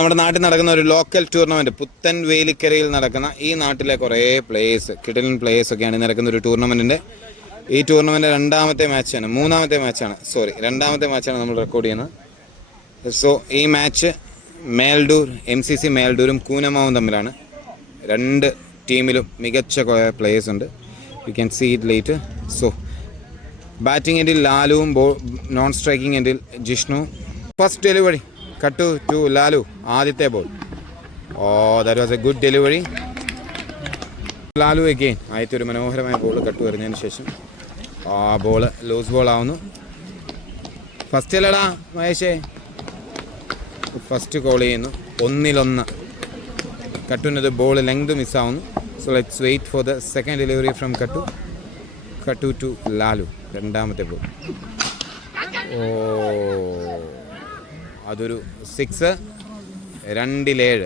നമ്മുടെ നാട്ടിൽ നടക്കുന്ന ഒരു ലോക്കൽ ടൂർണമെൻറ്റ്, പുത്തൻ വേലിക്കരയിൽ നടക്കുന്ന ഈ നാട്ടിലെ കുറേ പ്ലേയേഴ്സ്, കിടിലൻ പ്ലേയേഴ്സ് ഒക്കെയാണ് നടക്കുന്ന ഒരു ടൂർണമെൻറ്റിൻ്റെ. ഈ ടൂർണമെൻറ്റ് രണ്ടാമത്തെ മാച്ചാണ് നമ്മൾ റെക്കോർഡ് ചെയ്യുന്നത്. സോ ഈ മാച്ച് മേൽഡൂർ MCC മേൽഡൂരും കൂനമാവും തമ്മിലാണ്. രണ്ട് ടീമിലും മികച്ച കുറേ പ്ലേയേഴ്സ് ഉണ്ട്. You can see it later. So batting എൻഡിൽ ലാലുവും നോൺ സ്ട്രൈക്കിംഗ് എൻഡിൽ Jishnu. First delivery Kattu to Lalu, ആദ്യത്തെ ball. That was a good delivery. Lalu again ആദ്യത്തെ ഒരു മനോഹരമായ ബോൾ കട്ടു എറിഞ്ഞതിന് ശേഷം ആ ബോള് ലൂസ് ബോൾ ആവുന്നു. ഫസ്റ്റ് അല്ലടാ മഹേഷേ, ഫസ്റ്റ് കോൾ ചെയ്യുന്നു. 1-1 കട്ടുവിനത് ബോൾ ലെങ്ത് മിസ്സാവുന്നു. So let's wait for the second delivery from Kattu to Lalu, രണ്ടാമത്തെ ബോൾ. അതൊരു 6. 2-7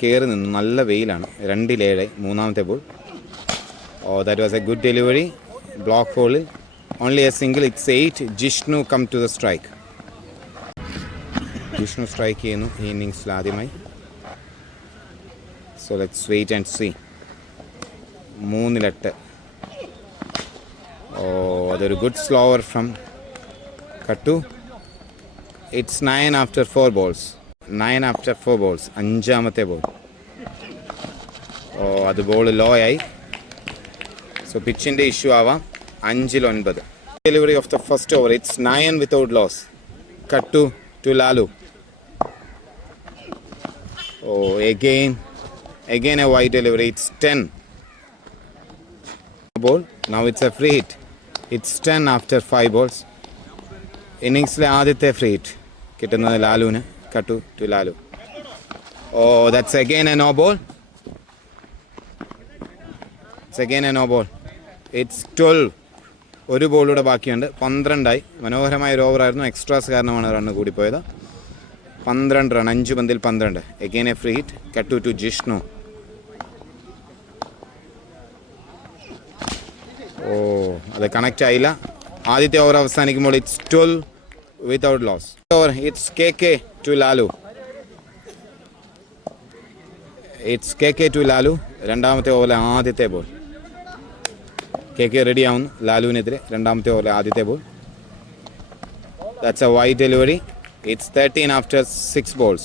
കയറി നിന്നു. നല്ല വെയിലാണ്. 2-7 മൂന്നാമത്തെ ball. That was a good delivery. Block ഹോളിൽ only a single. It's 8. Jishnu come to the strike. Jishnu strike ചെയ്യുന്നു ഈ ഇന്നിങ്സിൽ ആദ്യമായി. So let's wait and see. 3-8. അതൊരു good slower from Kattu. It's 9 after 4 balls. 9 after 4 balls. അഞ്ചാമത്തെ ബോൾ. അത് ബോൾ ലോ ആയി. So പിച്ചിൻ്റെ ഇഷ്യൂ ആവാം. 5-9. Delivery of the first over. It's 9 without loss. Kattu to Lalu. Again a wide delivery. It's 10. Ball. Now it's a free hit. It's 10 after 5 balls. ഇന്നിങ്സിലെ ആദ്യത്തെ free hit കിട്ടുന്നത് ലാലുവിന്. Kattu to Lalu. That's again a no ball. It's 12. ഒരു ബോളൂടെ ബാക്കിയുണ്ട്. 12 മനോഹരമായ ഒരു ഓവറായിരുന്നു. എക്സ്ട്രാസ് കാരണമാണ് റണ്ണ് കൂടിപ്പോയത്. 12 റൺ, 5 പന്തിൽ 12. Again a free hit. Kattu to Jishnu. അത് കണക്റ്റ് ആയില്ല. ആദ്യത്തെ ഓവർ അവസാനിക്കുമ്പോൾ it's 12 without loss. Over. It's KK to Lalu. രണ്ടാമത്തെ ഓവറിലെ ആദ്യത്തെ ബോൾ. KK റെഡി ആവുന്നു ലാലുവിനെതിരെ. രണ്ടാമത്തെ ഓവറിലെ ആദ്യത്തെ ball. That's a wide delivery. It's 13 after 6 balls.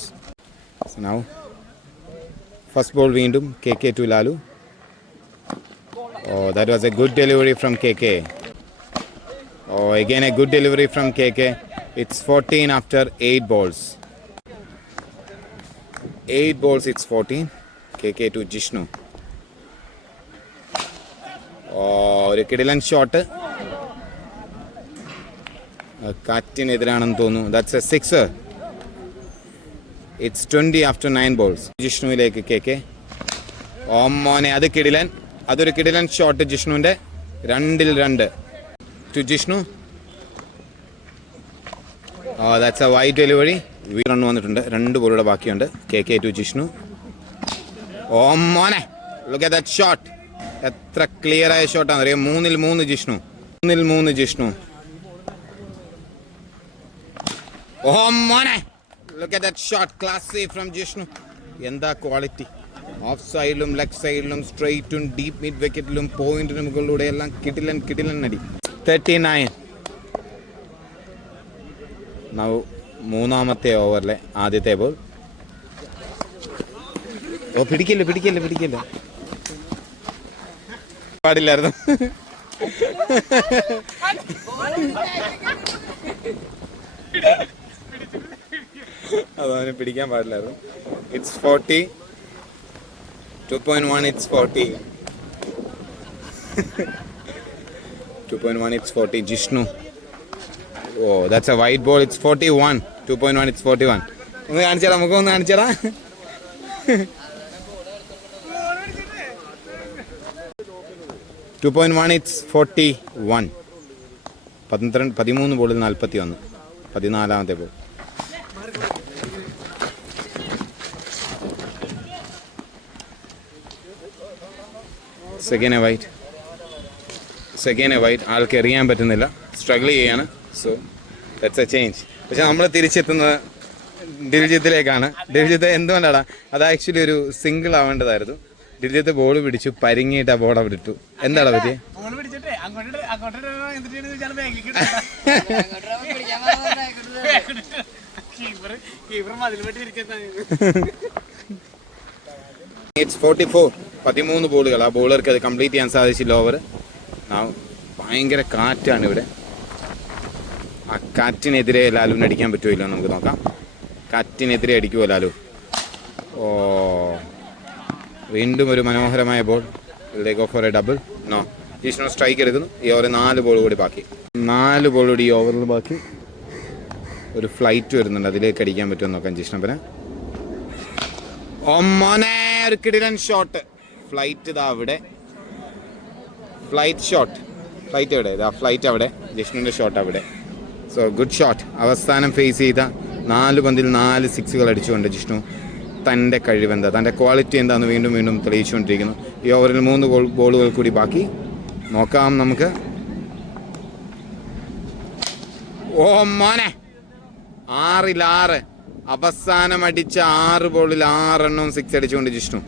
So now first ball വീണ്ടും KK to Lalu. That was a good delivery from KK. Again a good delivery from KK. It's 14 after 8 balls. 8 balls, it's 14. KK to Jishnu. ഒരു കിടിലൻ shot. കാറ്റിനെതിരാണെന്ന് തോന്നുന്നു. That's a 6. It's 20 after 9 balls. ജിഷ്ണുവിലേക്ക് KK. മോനെ അത് കിടിലൻ. അതൊരു കിടിലൻ ഷോട്ട് ജിഷ്ണുവിൻ്റെ. 2-2 to Jishnu. That's a wide delivery. Run വന്നിട്ടുണ്ട്. 2 ബോളുടെ ബാക്കിയുണ്ട്. KK to Jishnu. മോനെ ലുക്ക് അറ്റ് ദാറ്റ് ഷോട്ട്. എത്ര ക്ലിയർ ആയ ഷോട്ടാണ് അറിയാം. 3-3 ജിഷ്ണു. 3-3 ജിഷ്ണു. മോനെ look at that shot. Classy from Jishnu. എന്താ ക്വാളിറ്റി. ഓഫ് സൈഡിലും ലെഗ് സൈഡിലും സ്ട്രെയിറ്റും ഡീപ്പ് മിഡ് വിക്കറ്റിലും പോയിന്റിന് മുകളിലൂടെ എല്ലാം കിടിലൻ നടി. 39. മൂന്നാമത്തെ ഓവറിലെ ആദ്യത്തെ ബോൾ. പിടിക്കില്ല പാടില്ലായിരുന്നു. അതവന് പിടിക്കാൻ പാടില്ലായിരുന്നു. It's 40. 2.1. It's 40. 2.1. It's 40. Jishnu. That's a wide ball. It's 41. 2.1. It's 41. ഒന്ന് കാണിച്ചാടാ. മുഖം ഒന്ന് കാണിച്ചാടാ. 2.1. It's 41. 13 ബോളിൽ 41. 14ാമത്തെ ബോൾ. Second white. ആൾക്ക് എറിയാൻ പറ്റുന്നില്ല. സ്ട്രഗിൾ ചെയ്യാണ്. So that's A change. പക്ഷെ നമ്മൾ തിരിച്ചെത്തുന്നത് ദിൽജിത്തിലേക്കാണ്. ദിൽജിത്ത് എന്തുകൊണ്ടാണ് അത് ആക്ച്വലി ഒരു സിംഗിൾ ആവേണ്ടതായിരുന്നു. ദിൽജിത്ത് ബോൾ പിടിച്ചു, പരിങ്ങിയിട്ട് ആ ബോൾ അവിടെ ഇട്ടു. എന്താണ് പറ്റിയത്? ഇറ്റ്സ് 44, 13 ബോളുകൾ. ആ ബോളർക്ക് അത് കംപ്ലീറ്റ് ചെയ്യാൻ സാധിച്ചില്ല ഓവർ. ഭയങ്കര കാറ്റാണ് ഇവിടെ. ആ കാറ്റിനെതിരെ ലാലുവിന് അടിക്കാൻ പറ്റുമല്ലോ, നമുക്ക് നോക്കാം. കാറ്റിനെതിരെ അടിക്കുമോ ലാലു? ഓ, വീണ്ടും ഒരു മനോഹരമായ ball. Will go for a double? No. Jishnu strike എടുക്കുന്നു. ഈ ഓവർ 4 ബോൾ കൂടി ബാക്കി. 4 ബോൾ കൂടി ഈ ഓവറിൽ ബാക്കി. ഒരു ഫ്ലൈറ്റ് വരുന്നുണ്ട്, അതിലേക്ക് അടിക്കാൻ പറ്റുമെന്ന് നോക്കാം ജിഷ്ണപ്പന്. ഒമ്മനെ ഒരു കിടിലൻ ഷോട്ട്. ഫ്ലൈറ്റ് ഇതാ അവിടെ. Flight shot. ഫ്ലൈറ്റ് എവിടെ? ഇതാ ഫ്ലൈറ്റ് അവിടെ. ജിഷ്ണുവിൻ്റെ ഷോട്ട് അവിടെ. So good shot. അവസാനം ഫേസ് ചെയ്ത 4 പന്തിൽ 4 സിക്സുകൾ അടിച്ചുകൊണ്ട് ജിഷ്ണു തൻ്റെ കഴിവെന്താ, തൻ്റെ ക്വാളിറ്റി എന്താണെന്ന് വീണ്ടും വീണ്ടും തെളിയിച്ചുകൊണ്ടിരിക്കുന്നു. ഈ ഓവറിൽ 3 ബോളുകൾ കൂടി ബാക്കി. നോക്കാം നമുക്ക്. ഓ മോനെ, 6-ൽ 6. അവസാനം അടിച്ച 6 ബോളിൽ 6 എണ്ണവും 6 അടിച്ചുകൊണ്ട് ജിഷ്ണു.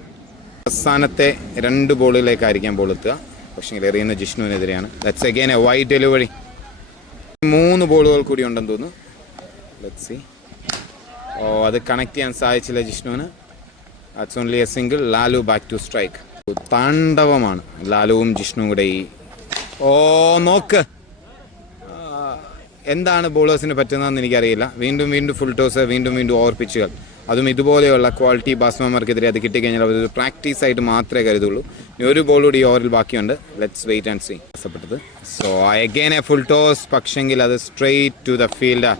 അവസാനത്തെ 2 ബോളിലേക്കായിരിക്കാം ബോൾ എത്തുക. പക്ഷേ എറിയുന്ന ജിഷ്ണുവിനെതിരെയാണ്. That's again a wide delivery. 3 ബോളുകൾ കൂടി ഉണ്ടെന്ന് തോന്നുന്നു. Let's see. ഓ, അത് കണക്ട് ചെയ്യാൻ സാധിച്ചില്ല ജിഷ്ണുവിന്. That's only a single. Lalu back to strike. താണ്ഡവമാണ് ലാലുവും ജിഷ്ണുവും കൂടെ. ഓ നോക്ക്, എന്താണ് ബോളേഴ്സിന് പറ്റുന്നതെന്ന് എനിക്കറിയില്ല. വീണ്ടും വീണ്ടും ഫുൾ ടോസ്, വീണ്ടും വീണ്ടും ഓവർ പിച്ചുകൾ. അതും ഇതുപോലെയുള്ള ക്വാളിറ്റി ബാറ്റ്സ്മാൻമാർക്കെതിരെ അത് കിട്ടിക്കഴിഞ്ഞാൽ അതൊരു പ്രാക്ടീസ് ആയിട്ട് മാത്രമേ കരുതുള്ളൂ. ഇനി ഒരു ബോൾ കൂടി ഈ ഓവറിൽ ബാക്കിയുണ്ട്. Let's wait and see. ആസപ്പെട്ടത്. So again a full toss. പക്ഷെങ്കിൽ അത് straight to the field.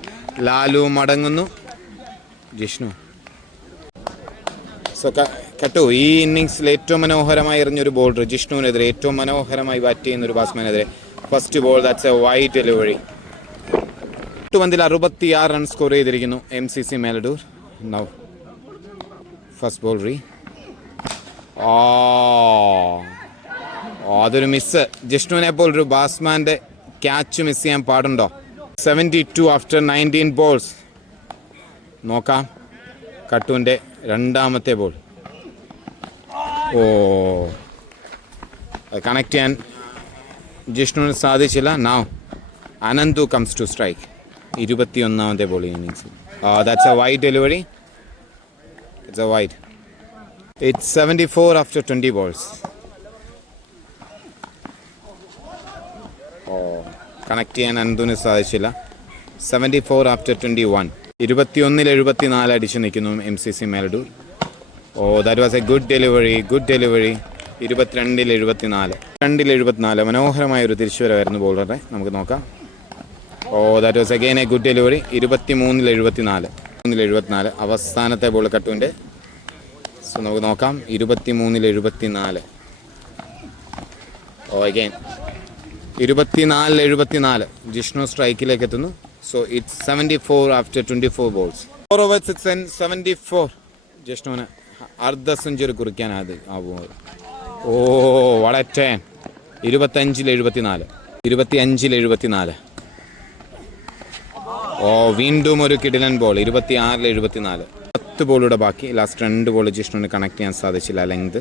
Lalu മടങ്ങുന്നു. ജിഷ്ണു. സോ കട്ടു ഈ ഇന്നിങ്സിൽ ഏറ്റവും മനോഹരമായി എറിഞ്ഞൊരു ബോളർ ജിഷ്ണുവിനെതിരെ, ഏറ്റവും മനോഹരമായി ബാറ്റ് ചെയ്യുന്ന ഒരു ബാറ്റ്സ്മാനെതിരെ. First ball, that's a wide delivery. 8 പന്തിൽ 66 റൺ സ്കോർ ചെയ്തിരിക്കുന്നു MCC Meladoor. Now first ball റീ. അതൊരു മിസ്. ജിഷ്ണുവിനെ പോലെ ഒരു ബാറ്റ്സ്മാൻ്റെ ക്യാച്ച് മിസ് ചെയ്യാൻ പാടുണ്ടോ? 72 ആഫ്റ്റർ 19 ബോൾസ്. നോക്കാം കട്ടുവിൻ്റെ രണ്ടാമത്തെ ബോൾ. ഓ, കണക്ട് ചെയ്യാൻ ജിഷ്ണുവിന് സാധിച്ചില്ല. Now Ananthu comes to strike. 21ാമത്തെ ball innings. That's a wide delivery. It's a wide. It's 74 after 20 balls. കണക്ട് ചെയ്യാൻ അനന്തുവിന് സാധിച്ചില്ല. 74 ആഫ്റ്റർ 21. 21ൽ 74 അടിച്ചു നിൽക്കുന്നു MCC Meladoor. Oh, that was a good delivery, good delivery. 22ൽ 74. 2ൽ 74. മനോഹരമായ ഒരു തിരിച്ചുവരവായിരുന്നു ബോളറുടെ. നമുക്ക് നോക്കാം. Oh, that was again a good delivery. 23ൽ 74. 74 അവസാനത്തെ ബോൾ കട്ടുവിൻ്റെ. സോ നമുക്ക് നോക്കാം. 23ൽ 74. ഓ, അഗൈൻ 24ൽ 74. ജിഷ്ണു സ്ട്രൈക്കിലേക്ക് എത്തുന്നു. So it's 74 after 24 balls. 4 over 6 and 74. ജിഷ്ണുവിന് അർദ്ധ സെഞ്ചുറി കുറിക്കാനായത് ആവുന്നത്. ഓ, വളരെ. 25ൽ 74. 25ൽ 74. ഓ, വീണ്ടും ഒരു കിടിലൻ ബോൾ. 26ൽ 74. 10 ബോളുടെ ബാക്കി. ലാസ്റ്റ് 2 ബോൾ ജിഷ്ണുവിന് കണക്ട് ചെയ്യാൻ സാധിച്ചില്ല. ലെങ്ത്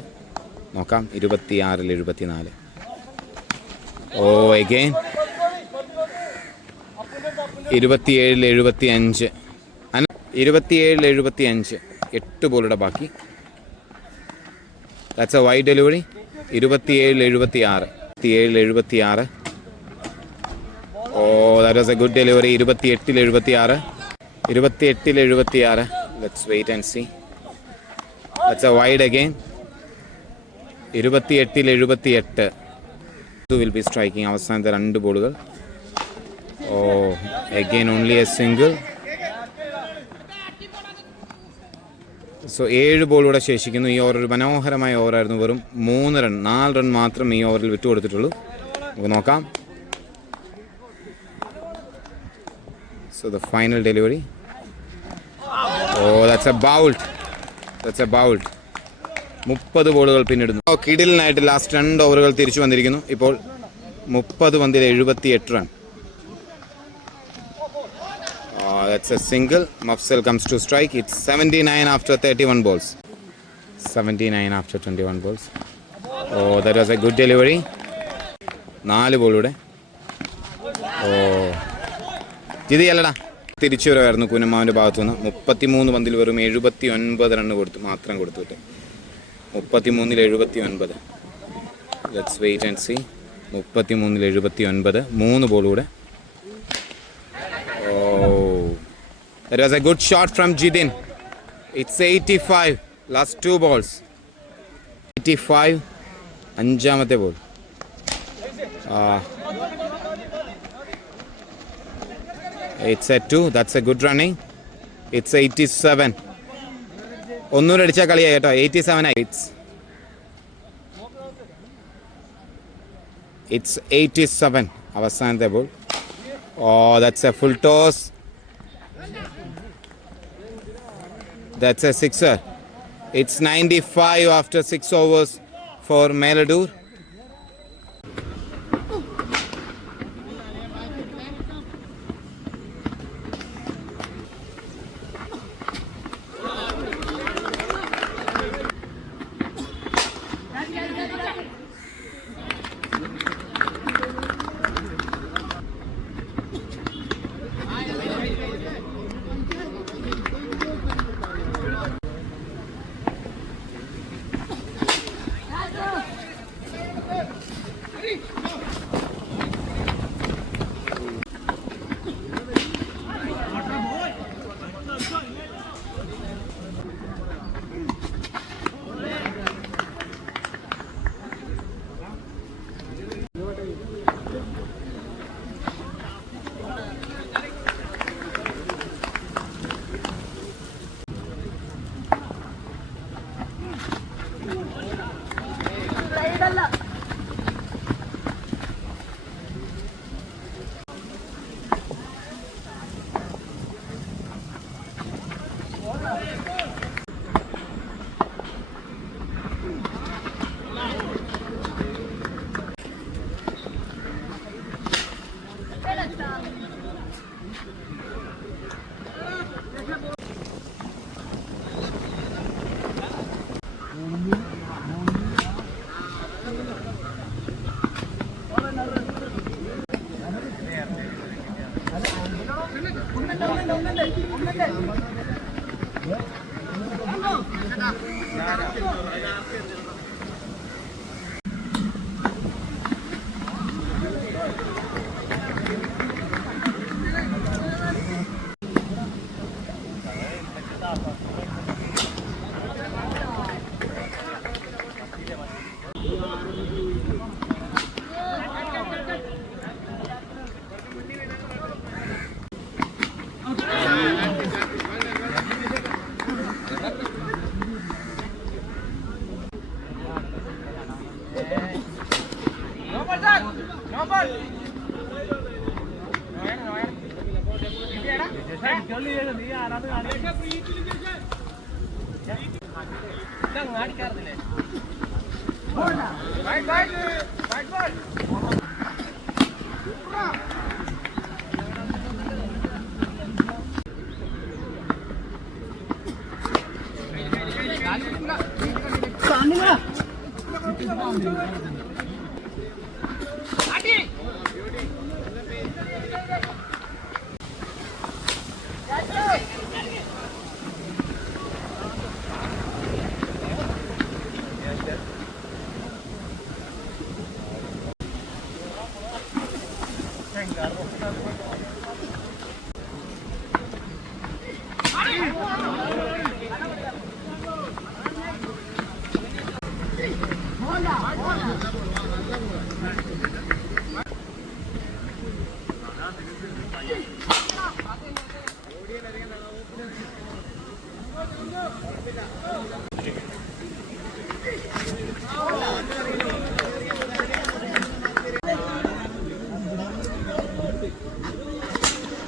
നോക്കാം. 26ൽ 74. ഓ, എഗെയിൻ 27ൽ 75. 27ൽ 75. 8 ബോളുടെ ബാക്കി. That's a wide delivery. 27ൽ 76. 27ൽ 76. Oh, that was a good delivery. 28ൽ 76. 28ൽ 76. Let's wait and see. That's a wide again. 28ൽ 78. Will be striking. അവസാനത്തെ 2 ബോളുകൾ. Oh, again only a single. So 7 ബോളൂടെ ശേഷിക്കുന്നു. ഈ ഓവർ ഒരു മനോഹരമായ ഓവറായിരുന്നു. വെറും 3 റൺ, 4 റൺ മാത്രം ഈ ഓവറിൽ വിട്ടുകൊടുത്തിട്ടുള്ളൂ. നമുക്ക് നോക്കാം. So the final delivery. Oh, that's a bowled. That's a bowled. 30 ബോളുകൾ പിന്നിടുന്നു. കിടിലിനായിട്ട് ലാസ്റ്റ് 2 ഓവറുകൾ തിരിച്ചു വന്നിരിക്കുന്നു. ഇപ്പോൾ 30 പന്തിൽ 78 റൺ. That's a single. Mafsal comes to strike. It's 79 after 31 balls. 79 after 21 balls. Oh, that was a good delivery. 4 ബോളൂടെ. ജിതിയല്ലടാ. തിരിച്ചു വരവായിരുന്നു കുനമാവിൻ്റെ ഭാഗത്തുനിന്ന്. 33 പന്തിൽ വെറും 79 റൺ മാത്രം കൊടുത്തിട്ട്. 33-ൽ 79. Let's wait and see. 33-ൽ 79. 3 ബോളൂടെ. That was a good shot from Jidin. It's 85. Last 2 balls. 85. അഞ്ചാമത്തെ ball. It's at 2. That's a good running. It's 87. ഒന്നുകൂടെ അടിച്ചാൽ കളിയായി കേട്ടോ. 87. It's 87. അവസാനത്തെ ball. Oh, that's a full toss. That's a sixer. It's 95 after 6 overs for Meladur.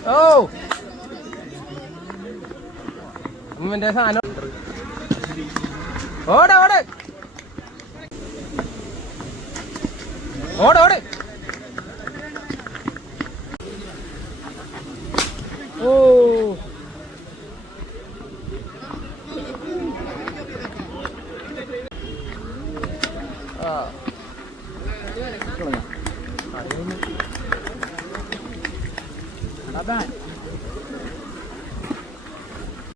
Oh! Mന്റെ സാധനം ഓട് ഓട് ഓട് ഓട് ഓ ആ അതാ